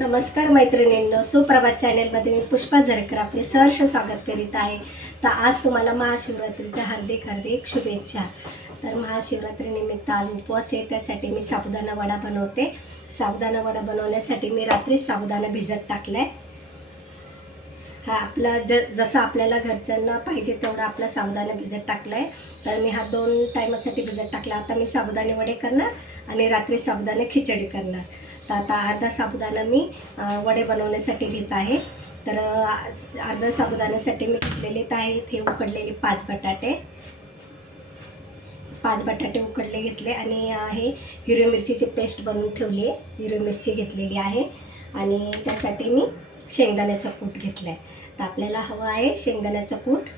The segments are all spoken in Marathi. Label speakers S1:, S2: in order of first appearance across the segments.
S1: नमस्कार मैत्रिणींनो सुप्रभात चॅनेलमध्ये मी पुष्पा झरेकर आपले सहर्ष स्वागत करीत आहे. तर आज तुम्हाला महाशिवरात्रीच्या हार्दिक हार्दिक शुभेच्छा. तर महाशिवरात्रीनिमित्त आज उपवास आहे त्यासाठी मी साबुदाणा वडा बनवते. साबुदाणा वडा बनवण्यासाठी मी रात्रीच साबुदाणा भिजत टाकला आहे हा आपला ज जसं आपल्याला घरच्यांना पाहिजे तेवढा आपला साबुदाणा भिजत टाकला आहे तर मी हा दोन टायमासाठी भिजत टाकला. आता मी साबुदाणे वडे करणार आणि रात्री साबुदाणे खिचडी करणार. तर आता अर्धा साबुदाणा मी वडे बनवण्यासाठी घेत आहे. तर अर्धा साबुदाण्यासाठी मी घेतलेले तर आहेत हे उकडलेले पाच बटाटे. पाच बटाटे उकडले घेतले आणि हे हिरवी मिरचीची पेस्ट बनवून ठेवली. आहे हिरवी मिरची घेतलेली आहे आणि त्यासाठी मी शेंगदाण्याचा कूट घेतला आहे तर आपल्याला हवं आहे शेंगदाण्याचं कूट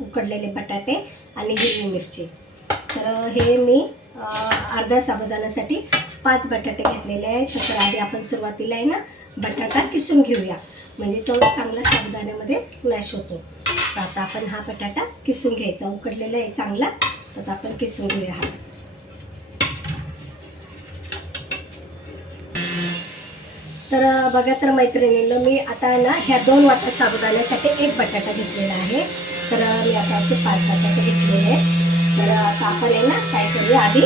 S1: उकडलेले बटाटे आणि हिरवी मिरची. तर हे मी अर्धा अर्ध्या साबुदाण्यासाठी पाच बटाटे घेतलेले आहेत. तर आधी आपण सुरुवातीला आहे ना बटाटा किसून घेऊया. म्हणजे तो चांगला साबुदाण्यामध्ये स्मॅश होतो. तर आता आपण हा बटाटा किसून घ्यायचा. उकडलेला आहे चांगला. तर आता आपण किसून घेऊया हा. तर बघा तर मैत्रिणींनो मी आता ना ह्या दोन वाटा साबुदाण्यासाठी एक बटाटा घेतलेला आहे. तर मी आता असे पाच बटाटे घेतलेले आहेत. तर आता आपण आहे ना काय करूया आधी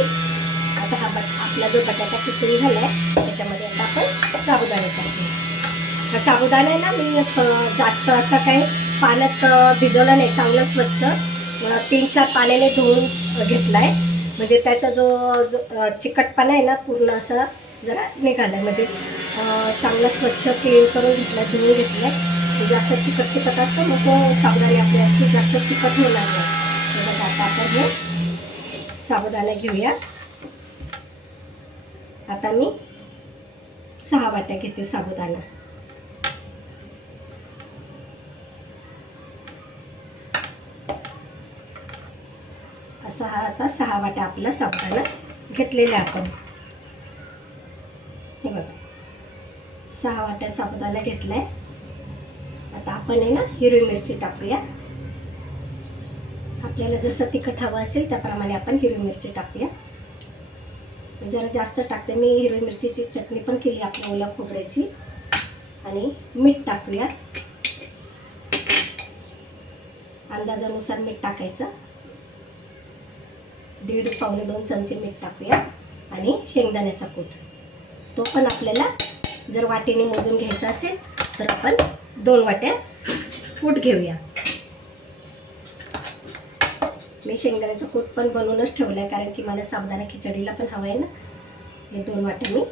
S1: आता हा बट आपला जो बटाटा खिचडी झाला आहे त्याच्यामध्ये आता आपण साबुदाणे टाकू. हा साबुदाणा आहे ना मी जास्त असं काही पाण्यात अं, भिजवला नाही. चांगलं स्वच्छ तीन चार पाण्याने धुवून घेतला आहे म्हणजे त्याचा जो जो चिकटपणा आहे ना पूर्ण असा जरा निघाला म्हणजे चांगलं स्वच्छ क्लीन करून घेतला धुवून घेतलं आहे जास्त चिकट चिकट असतं मग तो साबुदाणे आपले जास्त चिकट होणार नाही. तर आता आपण हे साबुदाणा घेऊया. आता मी सहा वाट्या घेते साबुदाणा. असा हा आता सहा वाट्या आपला साबुदाणा घेतलेला आहे आपण. हे बघा. सहा वाट्या साबुदाणा घेतलाय. आता आपण आहे ना हिरवी मिरची टाकूया. आपल्याला जसं तिखट हवं असेल त्याप्रमाणे आपण हिरवी मिरची टाकूया. जरा जास्त टाकते. मी हिरवी मिरचीची चटणी पण केली आपल्या ओल्या खोबऱ्याची. आणि मीठ टाकूया अंदाजानुसार मीठ टाकायचं. दीड पावणे दोन चमचे मीठ टाकूया आणि शेंगदाण्याचा कूट. तो पण आपल्याला जर वाटीने मोजून घ्यायचा असेल तर आपण दोन वाट्या कूट घेऊया. मी शेंगदाण्याचं कूट पण बनवूनच ठेवलं आहे कारण की मला साबुदाणा खिचडीला पण हवं आहे ना. हे दोन वाटे मी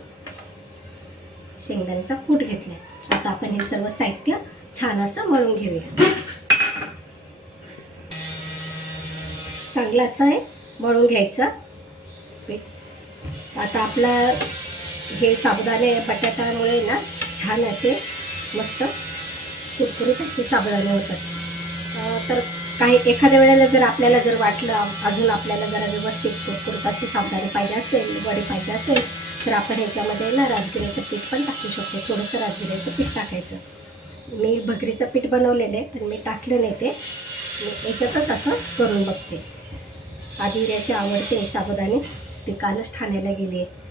S1: शेंगदाण्याचा कूट घेतला आहे आता आपण हे सर्व साहित्य छान असं मळून घेऊया. चांगलं असं आहे मळून घ्यायचं. आता आपला हे साबुदाणे बटाट्यामुळे ना छान असे मस्त कुरकुरीत असे साबुदाणे होतात. तर काही एखाद्या वेळेला जर आपल्याला जर वाटलं अजून आपल्याला जरा व्यवस्थित कुरकुरीत अशी साबुदाणे पाहिजे असेल वडे पाहिजे असेल तर आपण ह्याच्यामध्ये ना राजगिऱ्याचं पीठ पण टाकू शकतो. थोडंसं राजगिऱ्याचं पीठ टाकायचं. मी भगरीचं पीठ बनवलेलं आहे पण मी टाकलं नाही ते. मी याच्यातच असं करून बघते. आधी याची आवडते साबुदाणे ती कालच ठाण्याला गेली आहे.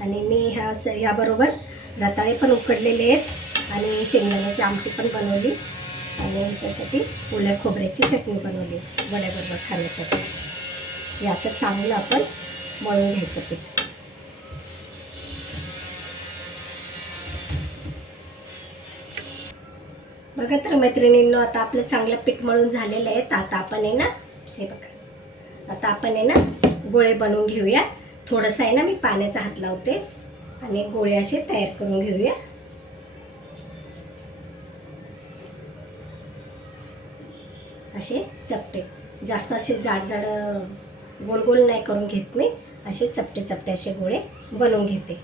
S1: आणि मी ह्या स ह्याबरोबर रताळे पण उकडलेले आहेत. आणि शेंगदाण्याची आमटी पण बनवली. आणि याच्यासाठी ओल्या खोबऱ्याची चटणी बनवली वड्याबरोबर खाण्यासाठी. हे असं चांगलं आपण मळून घ्यायचं पीठ. बघा तर मैत्रिणींनो आता आपलं चांगलं पीठ मळून झालेलं आहे. तर आता आपण आहे ना हे बघा. आता आपण आहे ना गोळे बनवून घेऊया. थोडंसं आहे ना मी पाण्याचा हात लावते. आणि गोळे असे तयार करून घेऊया. असे चपटे. जास्त असे जाड जाड गोल गोल नाही करून घेत मी. असे चपटे चपटे असे गोळे बनवून घेते.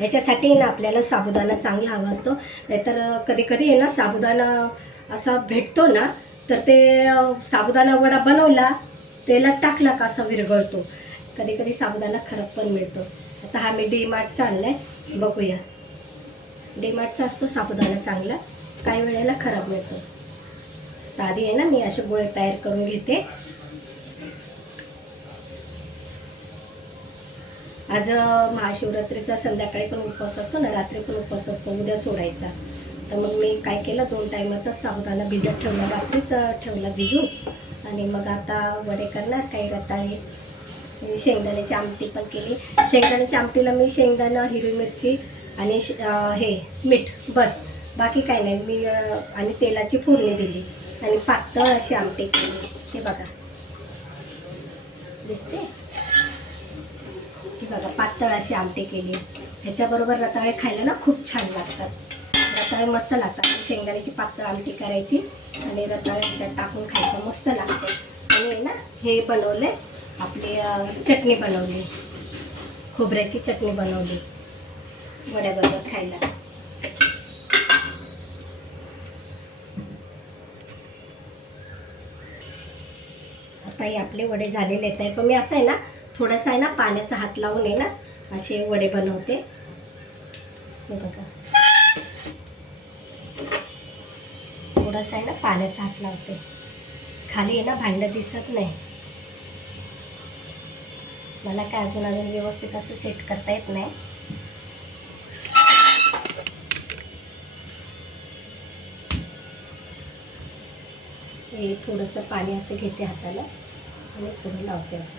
S1: याच्यासाठी ना आपल्याला साबुदाणा चांगला हवा असतो. नाहीतर कधी कधी आहे ना साबुदाणा असा भेटतो ना तर ते साबुदाणा वडा बनवला तेलात टाकला का असा विरघळतो. कधी कधी साबुदाणा खराब पण मिळतो. आता हा मी डी मार्टचा आणला आहे बघूया. डी मार्टचा असतो साबुदाणा चांगला. काही वेळेला खराब मिळतो. तर आधी आहे ना मी असे गोळे तयार करून घेते. आज महाशिवरात्रीचा संध्याकाळी पण उपवास असतो ना रात्री पण उपवास असतो उद्या सोडायचा. तर मग मी काय केलं दोन टायमाचा साबुदाणा भिजत ठेवला रात्रीच ठेवला भिजून. आणि मग आता वडे करणार काही रताळे शेंगदाण्याची आमटी पण केली. शेंगदाण्याच्या आमटीला मी शेंगदाणा हिरवी मिरची आणि श- हे मीठ बस. बाकी काही नाही मी आणि तेलाची फोडणी दिली. आणि पातळ अशी आमटी केली. हे बघा. दिसते? हे बघा पातळ अशी आमटी केली. ह्याच्याबरोबर रताळे खायला ना खूप छान लागतात. रताळे मस्त लागतात. शेंगदाण्याची पातळ आमटी करायची आणि रताळे ह्याच्यात टाकून खायचं मस्त लागते. आणि ना हे बनवले. आपली चटणी बनवली. खोबऱ्याची चटणी बनवली. वड्याबरोबर खायला. आता आपले वडे झालेले आहेत. आहे पण मी असं आहे ना थोडंसं आहे ना पाण्याचा हात लावून आहे ना असे वडे बनवते. हे बघा. थोडंसं आहे ना पाण्याचा हात लावते. खाली आहे ना भांडं दिसत नाही. मला काय अजून अजून व्यवस्थित असं सेट करता येत नाही. हे थोडंसं पाणी असं घेते हाताला. आणि थोडं लावते असं.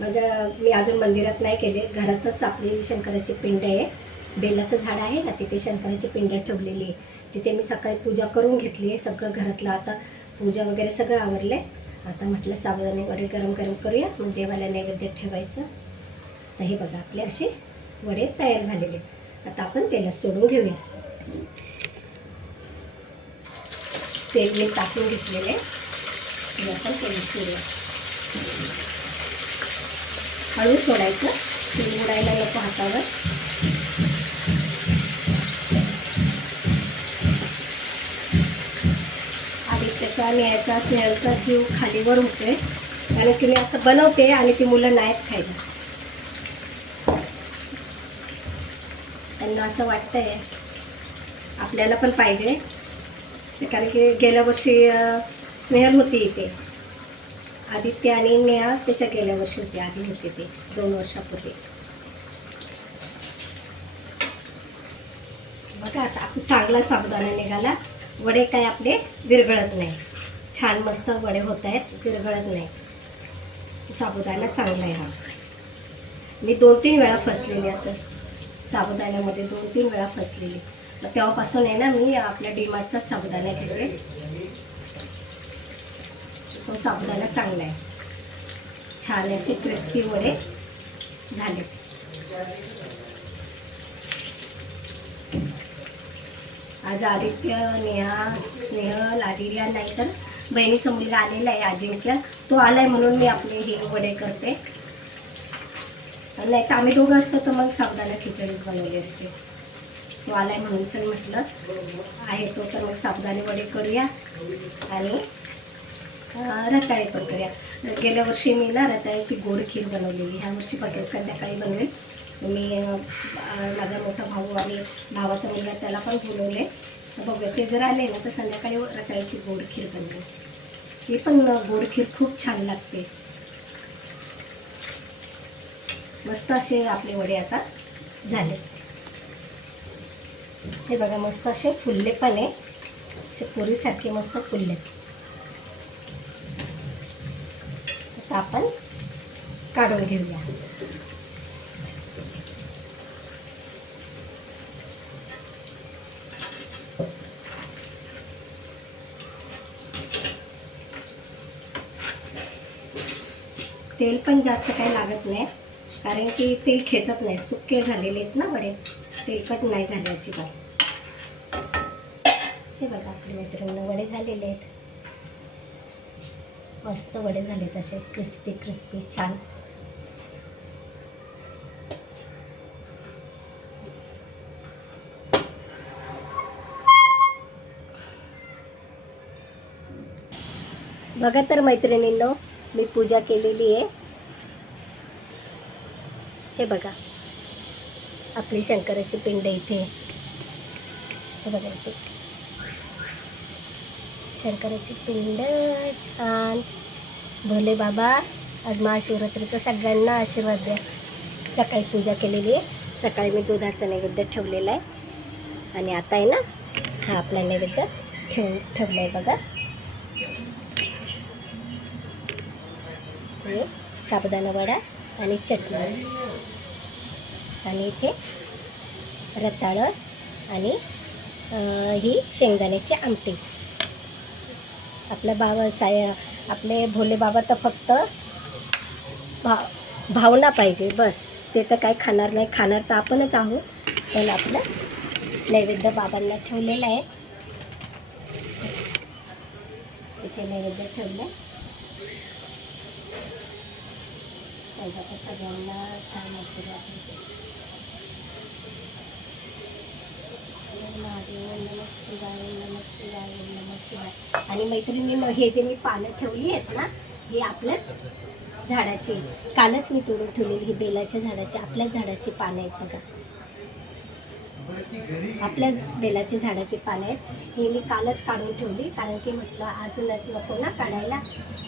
S1: माझ्या मी अजून मंदिरात नाही केले. घरातच आपली शंकराची पिंड आहे. बेलाचं झाड आहे ना तिथे शंकराची पिंड ठेवलेली आहे. तिथे मी सकाळी पूजा करून घेतली आहे सगळं घरातलं. आता पूजा वगैरे सगळं आवरलं आहे आता म्हटलं साबुदाणे वडे गरम गरम करूया. मग देवाला नैवेद्य ठेवायचं. तर हे बघा आपले असे वडे तयार झालेले आहेत. आता आपण तेलात सोडून घेऊया. तेल मी टाकून घेतलेले ते आपण तेल सोडूया हळू सोडायचं. तेल उडायला नको हातावर. आणि त्याचा न्यायचा स्नेहलचा जीव खालीवर होतोय. कारण की मी असं बनवते आणि ती मुलं नाहीत खायला. त्यांना असं वाटतंय. आपल्याला पण पाहिजे. कारण की गेल्या वर्षी स्नेहल होती इथे. आदित्य आणि नेहा त्याच्या गेल्या वर्षी होते आधी होते ते दोन वर्षापूर्वी. बघा आता आपण चांगला साबुदाणा निघाला. वडे काय आपले विरघळत नाही. छान मस्त वडे होत आहेत विरघळत नाही. साबुदाणा चांगला आहे हा. मी दोन तीन वेळा फसलेली असं. साबुदाण्यामध्ये दोन तीन वेळा फसलेली. तेव्हापासून आहे ना मी आपल्या डीमार्टचाच साबुदाणा घेते. तो साबुदाणा चांगला आहे. छान असे क्रिस्पी वडे झाले. आज आदित्य नेहा स्नेहल आदिर्या नाही तर बहिणीचा मुलगा आलेला आहे अजिंक्य तो आलाय म्हणून मी आपले हे वडे करते. नाही तर आम्ही दोघं असतो तर मग साबुदाणा खिचडीच बनवली असते. तो आलाय म्हणून चल म्हटलं. आहे तो तर मग साबुदाणे वडे करूया. आणि रताळे पण करूया गेल्या वर्षी मी ना रताळ्याची गोड खीर बनवलेली. ह्या वर्षी बघेल संध्याकाळी बनवेल. मी माझा मोठा भाऊ आणि भावाचा मुलगा त्याला पण बोलवले. बघूया ते जर आले ना तर संध्याकाळी रताळ्याची गोड खीर बनवेल. ही पण गोड खीर खूप छान लागते. मस्त असे आपले वडे आता झाले. हे बघा मस्त असे फुलले पण आहे असे पुरीसारखे मस्त फुलले आता आपण काढून घेऊया. तेल पण जास्त काही लागत नाही कारण की तेल खेचत नाही. सुके झालेले आहेत ना वडे. तेलकट नाही झाले अजिबात. हे बघा आपले मैत्रिणी वडे झालेले आहेत. मस्त वडे झाले तसे क्रिस्पी क्रिस्पी छान. बघा तर मैत्रिणींनो मी पूजा केलेली आहे. हे बघा आपली शंकराची पिंड इथे हे बघा इथे. शंकराची पिंड छान. भोले बाबा आज महाशिवरात्रीचा सगळ्यांना आशीर्वाद द्या. सकाळी पूजा केलेली आहे. सकाळी मी दुधाचा नैवेद्य ठेवलेला आहे. आणि आता आहे ना हा आपला नैवेद्य ठेव ठेवला आहे बघा. हे साबुदाणा वडा आणि चटणी. आणि इथे रताळं आणि ही शेंगदाण्याची आमटी. आपला बाबा साय आपले भोले बाबा तर फक्त भा भावना पाहिजे बस. ते तर काय खाणार नाही. खाणार तर आपणच आहोत. पण आपलं नैवेद्य बाबांना ठेवलेलं आहे. इथे नैवेद्य ठेवलं. सगळं सगळ्यांना छान आशीर्वाद देते ओम महादेव नम शिवाय नम शिवाय नम शिवाय आणि मैत्रिणी हे जे मी पानं ठेवली आहेत ना ही आपल्याच झाडाची. कालच मी तोडून ठेवलेली ही बेलाच्या झाडाची आपल्याच झाडाची पानं आहेत बघा. आपल्याच बेलाचे झाडाची पानं आहेत. ही मी कालच काढून ठेवली कारण की म्हटलं आज नको ना काढायला.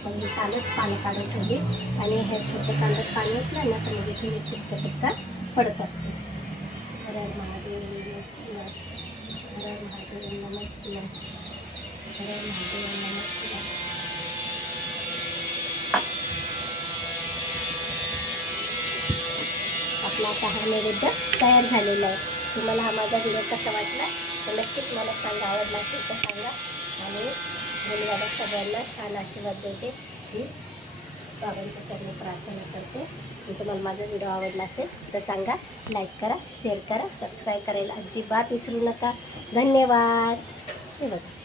S1: पण मी कालच पानं काढून ठेवली. आणि हे छोटं कांदे पाणी येतलं ना तर मग इथे मी फुटकं फुटकं पडत असते महादेव शिवाय हर महादेव नमः हर महादेव नमः आपला आता हा नैवेद्य तयार झालेला आहे. तुम्हाला हा माझा व्हिडिओ कसा वाटला? तर नक्कीच मला सांगा. आवडला असेल तर सांगा. आणि धन्यवाद सगळ्यांना. छान आशीर्वाद देते. हीच बाबांच्या चरणी प्रार्थना करते. मी तुम्हाला माझा व्हिडिओ आवडला असेल तर सांगा लाईक करा शेअर करा सबस्क्राईब करायला अजिबात विसरू नका. धन्यवाद. हे बघा.